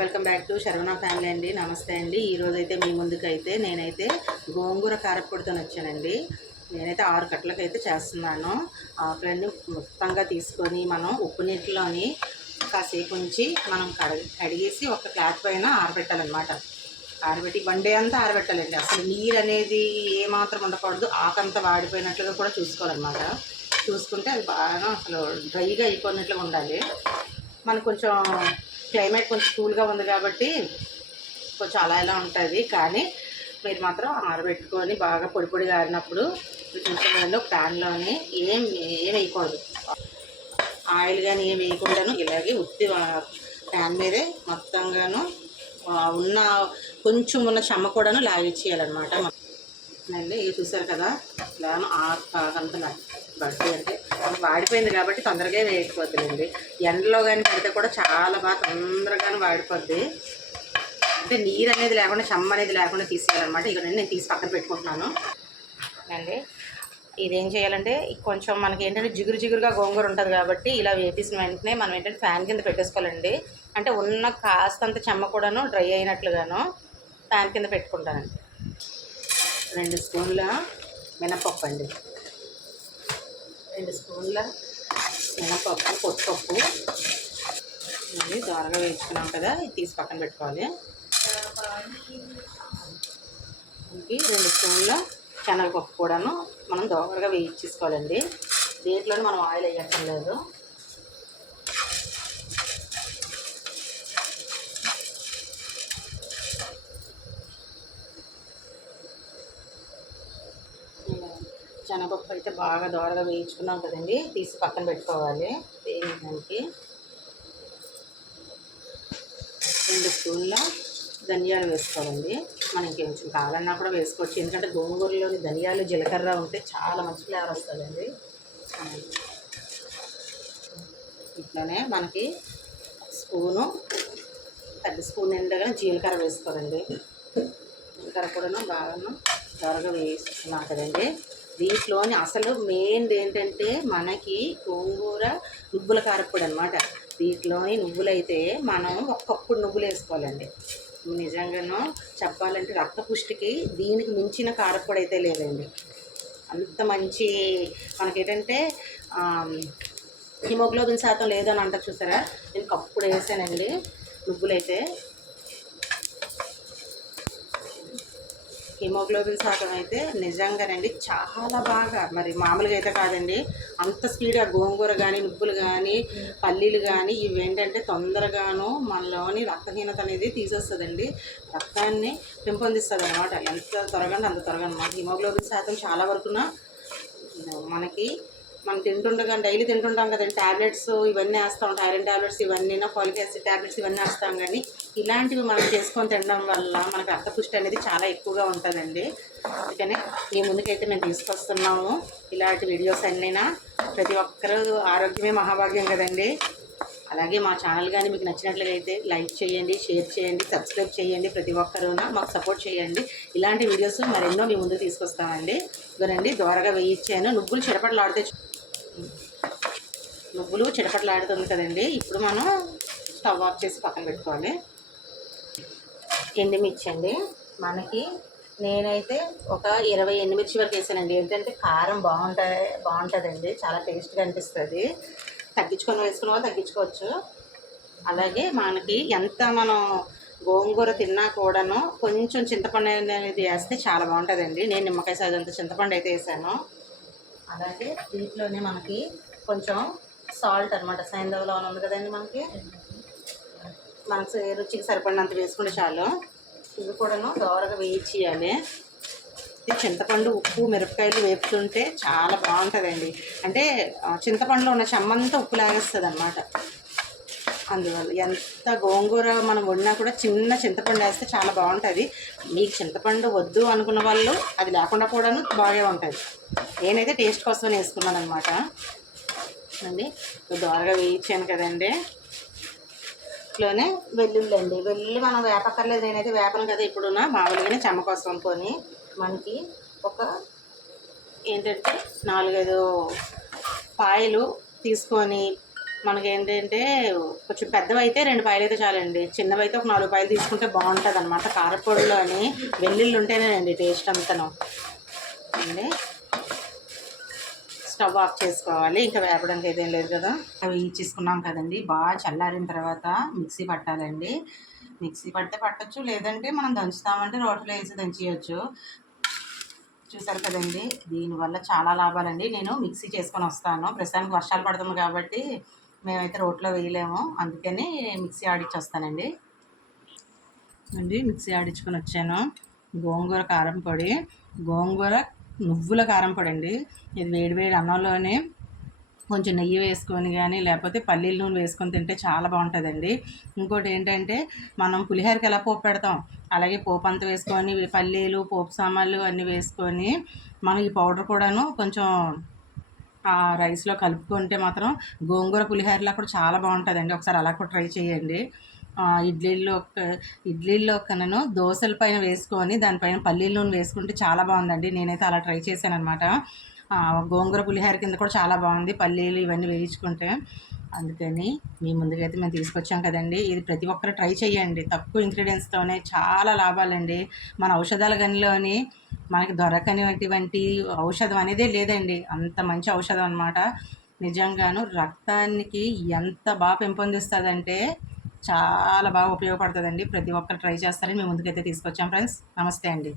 Welcome back to Saravana family అండి. నమస్తే అండి. ఈరోజు అయితే మీ ముందుకైతే నేనైతే గోంగూర కారప్పొడితో వచ్చానండి. నేనైతే 6 కట్టలకైతే చేస్తున్నాను. ఆకులన్నీ మొత్తంగా తీసుకొని మనం ఉప్పు నీటిలోని కాసేపు ఉంచి మనం కడిగేసి ఒక క్లాత్ పైన ఆరబెట్టాలన్నమాట. ఆరబెట్టి వన్ డే అంతా ఆరబెట్టాలండి. అసలు నీరు అనేది ఏమాత్రం ఉండకూడదు. ఆకంతా వాడిపోయినట్లుగా కూడా చూసుకోవాలన్నమాట. చూసుకుంటే అది బాగా అసలు డ్రైగా అయిపోయినట్లుగా ఉండాలి. మనకు కొంచెం క్లైమేట్ కొంచెం కూల్గా ఉంది కాబట్టి కొంచెం అలా ఇలా ఉంటుంది. కానీ మీరు మాత్రం ఆరబెట్టుకొని బాగా పొడి పొడిగా ఆరినప్పుడు కొంచెం ప్యాన్లోని ఏం వేయకూడదు. ఆయిల్ కానీ ఏం వేయకుండాను ఇలాగే ఉత్తి ప్యాన్ మీదే మొత్తంగాను ఉన్న కొంచెం ఉన్న చెమ్మ కూడాను లాగిచ్చేయాలన్నమాట. అండి ఇవి చూసారు కదా, ఇలా అంత బట్టి అంటే వాడిపోయింది కాబట్టి తొందరగా వేయకపోతుందండి. ఎండలో కానీ పెడితే కూడా చాలా బాగా తొందరగానే వాడిపోద్ది. అంటే నీరు అనేది లేకుండా చెమ్మ అనేది లేకుండా తీసేయాలన్నమాట. ఇక్కడ నేను తీసి పక్కన పెట్టుకుంటున్నాను అండి. ఇదేం చేయాలంటే కొంచెం మనకి ఏంటంటే జిగురుగా గోంగూర ఉంటుంది కాబట్టి ఇలా వేపేసిన వెంటనే మనం ఏంటంటే ఫ్యాన్ కింద పెట్టేసుకోవాలండి. అంటే ఉన్న కాస్తంత చెమ్మ కూడాను డ్రై అయినట్లుగాను ఫ్యాన్ కింద పెట్టుకుంటానండి. 2 స్పూన్ల మినపప్పు అండి, 2 స్పూన్ల మినపప్పు, పొట్టుపప్పు ఇది దోరగా వేయించుకున్నాం కదా, ఇది తీసి పక్కన పెట్టుకోవాలి. 2 స్పూన్ల శనగపప్పు కూడాను మనం దోరగా వేయించేసుకోవాలండి. దీంట్లోనే మనం ఆయిల్ వేయటం లేదు. శనగపప్పు అయితే బాగా దోరగా వేయించుకున్నాం కదండి, తీసి పక్కన పెట్టుకోవాలి. వేయడానికి 2 స్పూన్ల ధనియాలు వేసుకోవాలండి. మనం ఇంకొంచెం కావాలన్నా కూడా వేసుకోవచ్చు, ఎందుకంటే గోంగూరలోని ధనియాలు జీలకర్ర ఉంటే చాలా మంచి ఫ్లేవర్ వస్తుందండి. ఇట్లానే మనకి పెద్ద స్పూన్ నిండగా జీలకర్ర వేసుకోవాలండి. జీలకర్ర కూడా బాగా దోరగా వేసుకున్నాం కదండి. దీంట్లోని అసలు మెయిన్ ఏంటంటే మనకి గోంగూర నువ్వుల కారప్పొడి అనమాట. దీంట్లోని నువ్వులైతే మనం ఒక కప్పుడు నువ్వులు వేసుకోవాలండి. నిజంగానూ చెప్పాలంటే రక్తపుష్టికి దీనికి మించిన కారప్పొడి అయితే లేదండి. అంత మంచి మనకేంటంటే హిమోగ్లోబిన్ శాతం లేదని అంటారు చూసారా, నేను కప్పుడు వేసానండి నువ్వులైతే. హిమోగ్లోబిన్ శాతం అయితే నిజంగానండి చాలా బాగా, మరి మామూలుగా అయితే కాదండి, అంత స్పీడ్గా గోంగూర కానీ నువ్వులు కానీ పల్లీలు కానీ ఇవి ఏంటంటే తొందరగాను మనలోని రక్తహీనత అనేది తీసేస్తుందండి, రక్తాన్ని పెంపొందిస్తుంది అనమాట. ఎంత త్వరగా అంత త్వరగా అనమాట. హిమోగ్లోబిన్ శాతం చాలా వరకున మనం తింటుండగా డైలీ తింటుంటాం కదండి, ట్యాబ్లెట్స్ ఇవన్నీ వేస్తూ ఉంటాం, ఐరన్ ట్యాబ్లెట్స్ ఇవన్నీ, ఫాలిక్ యాసిడ్ ట్యాబ్లెట్స్ ఇవన్నీ వేస్తాం. కానీ ఇలాంటివి మనం చేసుకొని తినడం వల్ల మనకు రక్తపుష్టి అనేది చాలా ఎక్కువగా ఉంటుందండి. అందుకని మీ ముందుకైతే మేము తీసుకొస్తున్నాము ఇలాంటి వీడియోస్ అన్నీనా. ప్రతి ఒక్కరూ ఆరోగ్యమే మహాభాగ్యం కదండి. అలాగే మా ఛానల్ కానీ మీకు నచ్చినట్లుగా అయితే లైక్ చేయండి, షేర్ చేయండి, సబ్స్క్రైబ్ చేయండి. ప్రతి ఒక్కరూనా మాకు సపోర్ట్ చేయండి. ఇలాంటి వీడియోస్ మరెన్నో మీ ముందు తీసుకొస్తామండి. ఇదనండి దోరగా వేయించాను. నువ్వులు చిటపటలాడుతుంది కదండి. ఇప్పుడు మనం స్టవ్ ఆఫ్ చేసి పక్కన పెట్టుకోవాలి. ఎండుమిర్చి అండి, మనకి నేనైతే ఒక 20 ఎండుమిర్చి వరకు వేసానండి. ఏంటంటే కారం బాగుంటుందండి, చాలా టేస్ట్గా అనిపిస్తుంది. తగ్గించుకొని వేసుకున్న వాళ్ళు తగ్గించుకోవచ్చు. అలాగే మనకి ఎంత మనం గోంగూర తిన్నా కూడాను కొంచెం చింతపండు అనేది వేస్తే చాలా బాగుంటుందండి. నేను నిమ్మకాయ సైజ్ అంత చింతపండు అయితే వేసాను. అలాగే దీంట్లోనే మనకి కొంచెం సాల్ట్ అనమాట, సైంధవ లవణం ఉంది కదండి, మనకి రుచికి సరిపడినంత వేసుకుంటే చాలు. ఇవి కూడాను దోరగా వేయించేయాలి. చింతపండు, ఉప్పు, మిరపకాయలు వేపుతుంటే చాలా బాగుంటుందండి. అంటే చింతపండులో ఉన్న చెమ్మంతా ఉప్పు లాగేస్తుంది అనమాట. అందువల్ల ఎంత గోంగూర మనం వండినా కూడా చిన్న చింతపండు వేస్తే చాలా బాగుంటుంది. మీకు చింతపండు వద్దు అనుకున్న వాళ్ళు అది లేకుండా కూడాను బాగా ఉంటుంది. నేనైతే టేస్ట్ కోసం వేసుకున్నాను అనమాట అండి. దోరగా వేయించాను కదండి. ఇట్లోనే వెల్లుల్లి అండి, వెల్లుల్లి మనం వేపక్కర్లేదు, నేనైతే వేపను కదా ఇప్పుడున్న మామూలుగానే చెమ్మ కోసం అనుకొని మనకి ఒక ఏంటంటే 4-5 పాయలు తీసుకొని మనకి ఏంటంటే కొంచెం పెద్దవి అయితే 2 పాయలు అయితే చాలండి, చిన్నవి అయితే ఒక 4 పాయలు తీసుకుంటే బాగుంటుంది అనమాట. కారపొడిలో అని వెల్లుల్లి ఉంటేనేనండి టేస్ట్ అంతను అండి. స్టవ్ ఆఫ్ చేసుకోవాలి, ఇంకా వేపడానికి అయితే ఏం లేదు కదా. అవి తీసుకున్నాం కదండి, బాగా చల్లారిన తర్వాత మిక్సీ పట్టాలండి. మిక్సీ పడితే పట్టచ్చు, లేదంటే మనం దంచుతామంటే రోట్లో వేసి దంచేయచ్చు. చూసారు కదండి, దీనివల్ల చాలా లాభాలండి. నేను మిక్సీ చేసుకొని వస్తాను, ప్రస్తుతానికి వర్షాలు పడుతుంది కాబట్టి మేమైతే రోట్లో వేయలేము, అందుకని మిక్సీ ఆడిచ్చి వస్తానండి. మిక్సీ ఆడించుకొని వచ్చాను. గోంగూర కారం పొడి, గోంగూర నువ్వుల కారం పొడి అండి. ఇది వేడివేడి అన్నంలోనే కొంచెం నెయ్యి వేసుకొని కానీ లేకపోతే పల్లీల నూనె వేసుకొని తింటే చాలా బాగుంటుందండి. ఇంకోటి ఏంటంటే మనం పులిహోరకి ఎలా పోపు పెడతాం, అలాగే పోపు అంతా వేసుకొని పల్లీలు పోపు సామాన్లు అన్నీ వేసుకొని మనం ఈ పౌడర్ కూడాను కొంచెం రైస్లో కలుపుకుంటే మాత్రం గోంగూర పులిహోరలా కూడా చాలా బాగుంటుందండి. ఒకసారి అలా కూడా ట్రై చేయండి. ఇడ్లీల్లో కనను దోశల పైన వేసుకొని దానిపైన పల్లీల నూనె వేసుకుంటే చాలా బాగుందండి. నేనైతే అలా ట్రై చేశాను అనమాట. గోంగూర పులిహోర కింద కూడా చాలా బాగుంది, పల్లీలు ఇవన్నీ వేయించుకుంటే. అందుకని మీ ముందుకైతే మేము తీసుకొచ్చాం కదండి. ఇది ప్రతి ఒక్కరు ట్రై చేయండి, తక్కువ ఇంగ్రీడియంట్స్తోనే చాలా లాభాలండి. మన ఔషధాల గనిలోని మనకి దొరకనివంటి ఔషధం అనేదే లేదండి, అంత మంచి ఔషధం అనమాట. నిజంగాను రక్తానికి ఎంత బాగా పెంపొందిస్తుందంటే చాలా బాగా ఉపయోగపడుతుందండి. ప్రతి ఒక్కరు ట్రై చేస్తారని మేము ముందుకైతే తీసుకొచ్చాం ఫ్రెండ్స్. నమస్తే అండి.